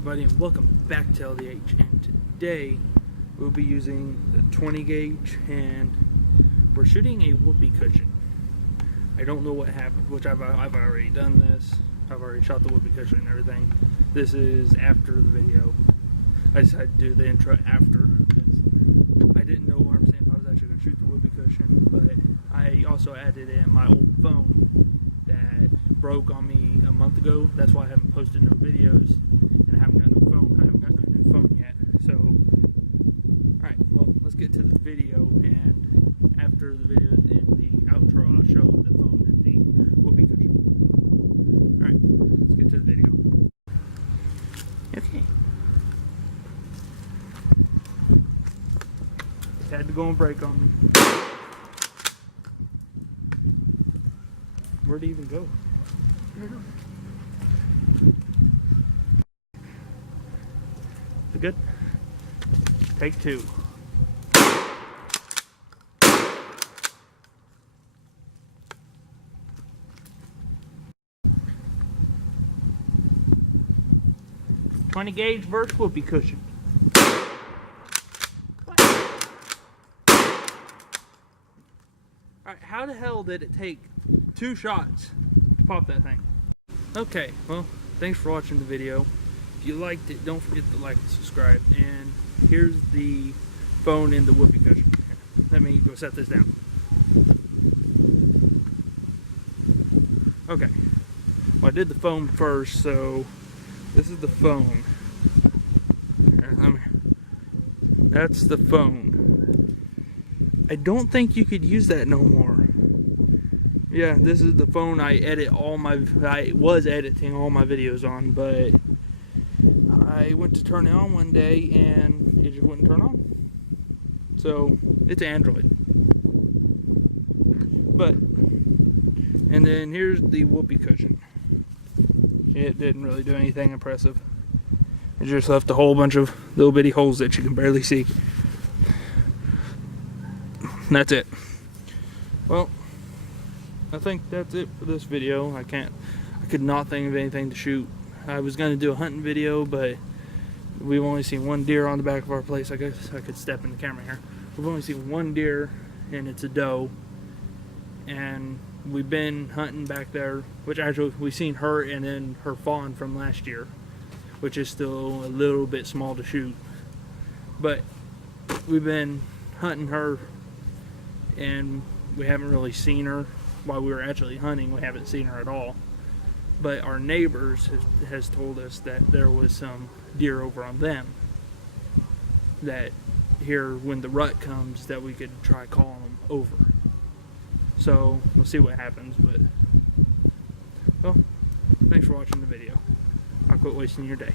everybody, and welcome back to LDH. And today we'll be using the 20 gauge, and we're shooting a whoopee cushion. I don't know what happened, which I've already done this. I've already shot the whoopee cushion and everything. This is after the video. I decided to do the intro after this. I didn't know 100% if I was actually going to shoot the whoopee cushion, but I also added in my old phone that broke on me a month ago. That's why I haven't posted no videos, and I haven't got no phone. I haven't got no new phone yet. So, alright, well, let's get to the video, and after the video, in the outro, I'll show the phone and the whoopee cushion. Alright, let's get to the video. Okay. Had to go and break them. Where'd he even go? Good. Take two. .20 gauge versus whoopee cushion. Alright, how the hell did it take 2 shots to pop that thing? Okay, well, thanks for watching the video. If you liked it, don't forget to like and subscribe. And here's the phone and the whoopee cushion. Let me go set this down. Okay, well, I did the phone first, so this is the phone. That's the phone. I don't think you could use that no more. Yeah, this is the phone I was editing all my videos on, but I went to turn it on one day and it just wouldn't turn on. So it's Android. And then here's the whoopee cushion. It didn't really do anything impressive. It just left a whole bunch of little bitty holes that you can barely see. And that's it. Well, I think that's it for this video. I could not think of anything to shoot. I was going to do a hunting video, but we've only seen one deer on the back of our place. I guess I could step in the camera here. We've only seen one deer, and it's a doe. And we've been hunting back there, which actually we've seen her and then her fawn from last year, which is still a little bit small to shoot. But we've been hunting her, and we haven't really seen her. While we were actually hunting, we haven't seen her at all. But our neighbors has told us that there was some deer over on them, that here when the rut comes that we could try calling them over. So we'll see what happens. But well, thanks for watching the video. I'll quit wasting your day.